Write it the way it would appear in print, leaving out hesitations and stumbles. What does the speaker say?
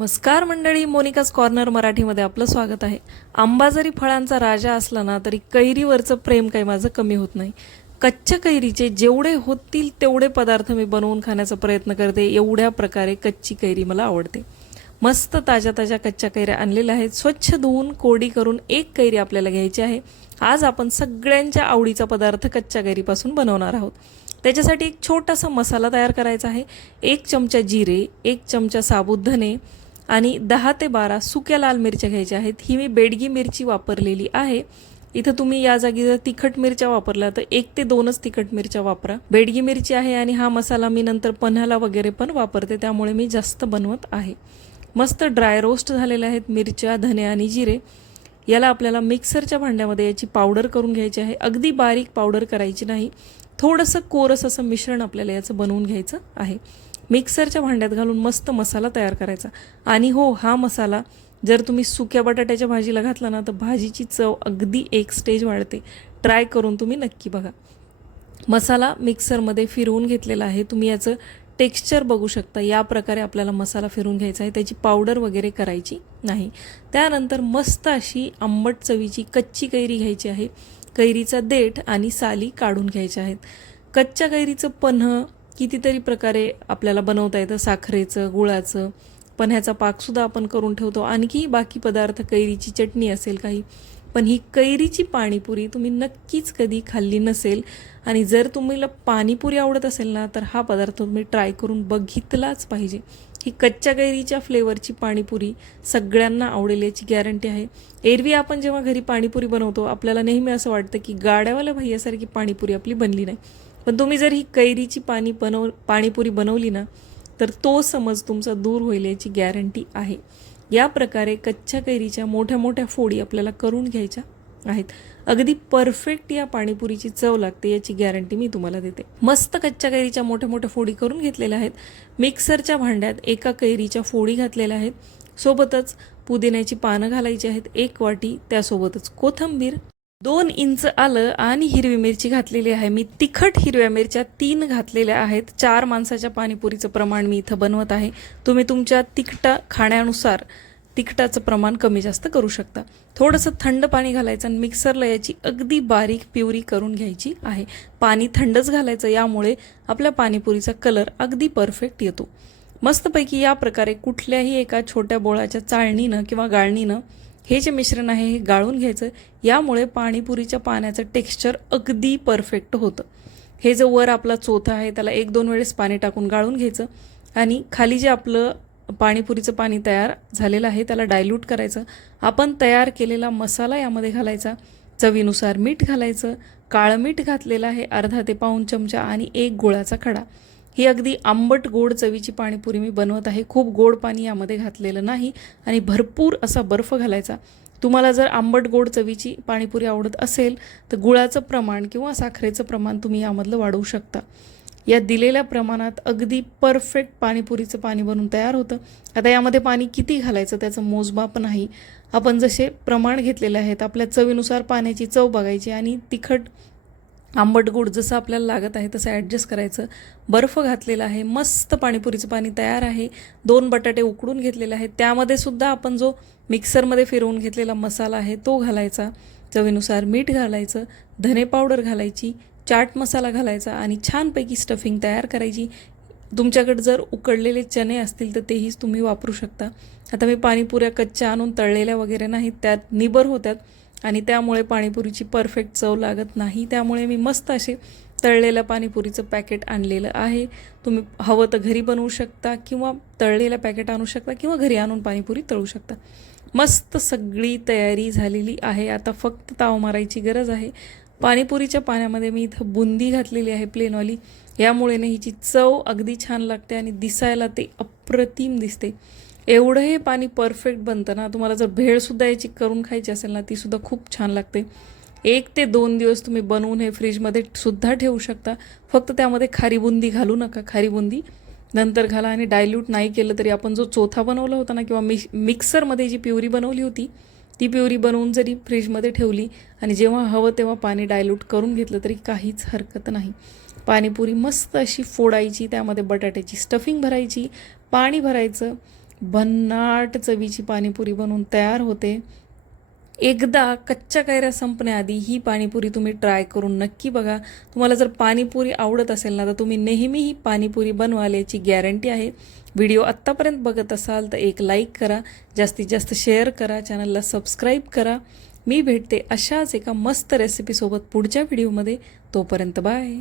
नमस्कार मंडळी, Monika's corner मराठीमध्ये आपलं स्वागत आहे. आंबा जरी फळांचा राजा असला ना तरी कैरीवरचं प्रेम काही माझं कमी होत नाही. कच्च्या कैरीचे जेवढे होतील तेवढे पदार्थ मी बनवून खाण्याचा प्रयत्न करते. एवढ्या प्रकारे कच्ची कैरी मला आवडते. मस्त ताज्या ताज्या कच्च्या कैऱ्या आणलेल्या आहेत. स्वच्छ धुवून कोरडी करून एक कैरी आपल्याला घ्यायची आहे. आज आपण सगळ्यांच्या आवडीचा पदार्थ कच्च्या कैरीपासून बनवणार आहोत. त्याच्यासाठी एक छोटासा मसाला तयार करायचा आहे. 1 चमचा जिरे, 1 चमचा साबुत धने आणि 10 ते 12 सुक्या लाल मिरच्या घ्यायच्या आहेत. ही मी बेडगी मिरची वापरलेली आहे. इथं तुम्ही या जागी जर तिखट मिरच्या वापरल्या तर 1 ते 2च तिखट मिरच्या वापरा. बेडगी मिरची आहे आणि हा मसाला मी नंतर पन्ह्याला वगैरे पण वापरते, त्यामुळे मी जास्त बनवत आहे. मस्त ड्राय रोस्ट झालेल्या आहेत मिरच्या, धने आणि जिरे. याला आपल्याला मिक्सरच्या भांड्यामध्ये याची पावडर करून घ्यायची आहे. अगदी बारीक पावडर करायची नाही, थोडंसं कोरस असं मिश्रण आपल्याला याचं बनवून घ्यायचं आहे. मिक्सरच्या भांड्यात घालून मस्त मसाला तयार करायचा. आणि हो, हा मसाला जर तुम्ही सुक्या बटाट्याच्या भाजीला घातला ना तर भाजीची चव अगदी एक स्टेज वाढते. ट्राय करून तुम्ही नक्की बघा. मसाला मिक्सरमध्ये फिरवून घेतलेला आहे. तुम्ही याचं टेक्स्चर बघू शकता. या प्रकारे आपल्याला मसाला फिरवून घ्यायचा आहे, त्याची पावडर वगैरे करायची नाही. त्यानंतर मस्त अशी आंबट चवीची कच्ची कैरी घ्यायची आहे. कैरीचा देठ आणि साली काढून घ्यायच्या आहेत. कच्च्या कैरीचं पन्हं कितीतरी प्रकारे आपल्याला बनवता येतं. साखरेचं, गुळाचं, पन्ह्याचा पाकसुद्धा आपण करून ठेवतो. आणखी बाकी पदार्थ, कैरीची चटणी असेल काही. पण ही कैरीची पाणीपुरी तुम्ही नक्कीच कधी खाल्ली नसेल. आणि जर तुम्हाला पाणीपुरी आवडत असेल ना तर हा पदार्थ तुम्ही ट्राय करून बघितलाच पाहिजे. ही कच्च्या कैरीच्या फ्लेवरची पाणीपुरी सगळ्यांना आवडेल याची गॅरंटी आहे. एरवी आपण जेव्हा घरी पाणीपुरी बनवतो आपल्याला नेहमी असं वाटतं की गाड्यावाल्या भैयासारखी पाणीपुरी आपली बनली नाही. पण तुम्ही जर ही कैरीची पाणीपुरी बनवली ना तर तो समज तुमचा दूर होईल याची गॅरंटी आहे. या प्रकारे कच्च्या कैरीच्या मोठ्या मोठ्या फोडी आपल्याला करून घ्यायच्या आहेत. अगदी परफेक्ट या पाणीपुरीची चव लागते याची गॅरंटी मी तुम्हाला देते. मस्त कच्च्या कैरीच्या मोठ्या मोठ्या फोडी करून घेतलेल्या आहेत. मिक्सरच्या भांड्यात एका कैरीच्या फोडी घातलेल्या आहेत. सोबतच पुदिन्याची पानं घालायची आहेत 1 वाटी. त्यासोबतच कोथिंबीर, 2 इंच आलं आणि हिरवी मिरची घातलेली आहे. मी तिखट हिरव्या मिरच्या 3 घातलेल्या आहेत. 4 माणसाच्या पाणीपुरीचं प्रमाण मी इथं बनवत आहे. तुम्ही तुमच्या खाण्यानुसार तिखटाचं प्रमाण कमी जास्त करू शकता. थोडंसं थंड पाणी घालायचं आणि मिक्सरला याची अगदी बारीक प्युरी करून घ्यायची आहे. पाणी थंडच घालायचं, यामुळे आपल्या पाणीपुरीचा कलर अगदी परफेक्ट येतो. मस्तपैकी या प्रकारे कुठल्याही एका छोट्या बोळाच्या चाळणीनं किंवा गाळणीनं हे जे मिश्रण आहे हे गाळून घ्यायचं. यामुळे पाणीपुरीच्या पाण्याचं टेक्स्चर अगदी परफेक्ट होतं. हे जो वर आपला चोथा आहे त्याला 1-2 वेळेस पाणी टाकून गाळून घ्यायचं आणि खाली जे आपलं पाणीपुरीचं पाणी तयार झालेलं आहे त्याला डायल्यूट करायचं. आपण तयार केलेला मसाला यामध्ये घालायचा. चवीनुसार मीठ घालायचं. काळं मीठ घातलेलं आहे अर्धा ते पाऊण चमचा आणि 1 गुळाचा खडा. ही अगदी आंबट गोड चवीची पाणीपुरी मी बनवत आहे. खूप गोड पाणी यामध्ये घातलेलं नाही आणि भरपूर असा बर्फ घालायचा. तुम्हाला जर आंबट गोड चवीची पाणीपुरी आवडत असेल तर गुळाचं प्रमाण किंवा साखरेचं प्रमाण तुम्ही यामधलं वाढवू शकता. या दिलेल्या प्रमाणात अगदी परफेक्ट पाणीपुरीचं पाणी बनून तयार होतं. आता यामध्ये पाणी किती घालायचं त्याचं मोजमाप नाही. आपण जसे प्रमाण घेतलेले आहेत आपल्या चवीनुसार पाण्याची चव बघायची आणि तिखट आंबट गोड जसं आपल्याला लागत आहे तसं ॲडजस्ट करायचं. बर्फ घातलेला आहे. मस्त पाणीपुरीचं पाणी तयार आहे. 2 बटाटे उकडून घेतलेले आहेत. त्यामध्ये सुद्धा आपण जो मिक्सरमध्ये फिरवून घेतलेला मसाला आहे तो घालायचा. चवीनुसार मीठ घालायचं. धने पावडर घालायची. चाट मसाला घालायचा आणि छानपैकी स्टफिंग तयार करायची. तुमच्याकडे जर उकडलेले चणे असतील तर तेही तुम्ही वापरू शकता. आता मी पाणीपुऱ्या कच्च्या आणून तळलेल्या वगैरे नाहीत, त्यात निबर होत्यात आणि त्यामुळे पाणीपुरीची परफेक्ट चव लागत नाही. त्यामुळे मी मस्त असे तळलेल्या पाणीपुरीचं पॅकेट आणलेलं आहे. तुम्ही हवं तर घरी बनवू शकता किंवा तळलेलं पॅकेट आणू शकता किंवा घरी आणून पाणीपुरी तळू शकता. मस्त सगळी तयारी झालेली आहे. आता फक्त ताव मारायची गरज आहे. पाणीपुरीच्या पाण्यामध्ये मी इथं बुंदी घातलेली आहे प्लेनवाली. यामुळे ना हिची चव अगदी छान लागते आणि दिसायला ते अप्रतिम दिसते. एवढं हे पाणी परफेक्ट बनतं ना, तुम्हाला जर भेळसुद्धा याची करून खायची असेल ना तीसुद्धा खूप छान लागते. 1 ते 2 दिवस तुम्ही बनवून हे फ्रीजमध्ये सुद्धा ठेवू शकता. फक्त त्यामध्ये खारी बुंदी घालू नका. खारी बुंदी नंतर घाला आणि डायल्यूट नाही केलं तरी आपण जो चोथा बनवला होता ना किंवा मिक्सरमध्ये जी प्युरी बनवली होती ती प्युरी बनवून जरी फ्रीजमध्ये ठेवली आणि जेव्हा हवं तेव्हा पाणी डायल्यूट करून घेतलं तरी काहीच हरकत नाही. पाणीपुरी मस्त अशी फोडायची, त्यामध्ये बटाट्याची स्टफिंग भरायची, पाणी भरायचं, भन्नाट चवीची पाणीपुरी बनवून तयार होते. एकदा कच्च्या कैऱ्या संपण्याआधी ही पाणीपुरी तुम्ही ट्राय करून नक्की बघा. तुम्हाला जर पाणीपुरी आवडत असेल ना तर तुम्ही नेहमी ही पाणीपुरी बनवाल याची गॅरंटी आहे. व्हिडिओ आत्तापर्यंत बघत असाल तर एक लाईक करा, जास्तीत जास्त शेअर करा, चॅनलला सबस्क्राईब करा. मी भेटते अशाच एका मस्त रेसिपीसोबत पुढच्या व्हिडिओमध्ये. तोपर्यंत बाय.